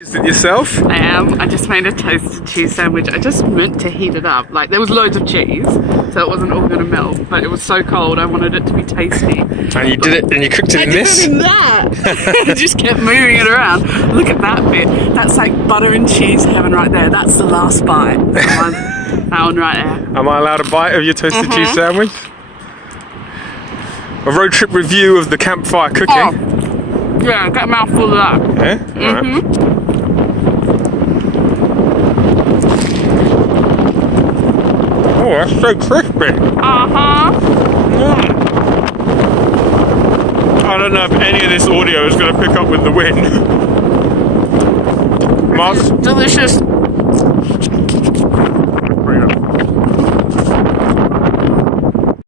Is it yourself? I am. I just made a toasted cheese sandwich. I just meant to heat it up. Like, there was loads of cheese, so it wasn't all going to melt, but it was so cold I wanted it to be tasty. And you did it, and you cooked it in this? I did it in that! I just kept moving it around. Look at that bit. That's like butter and cheese heaven right there. That's the last bite. That one right there. Am I allowed a bite of your toasted cheese sandwich? A road trip review of the campfire cooking. Oh, yeah, get a mouthful of that. Yeah? Alright. Oh, that's so crispy. I don't know if any of this audio is going to pick up with the wind. Mark's, Delicious.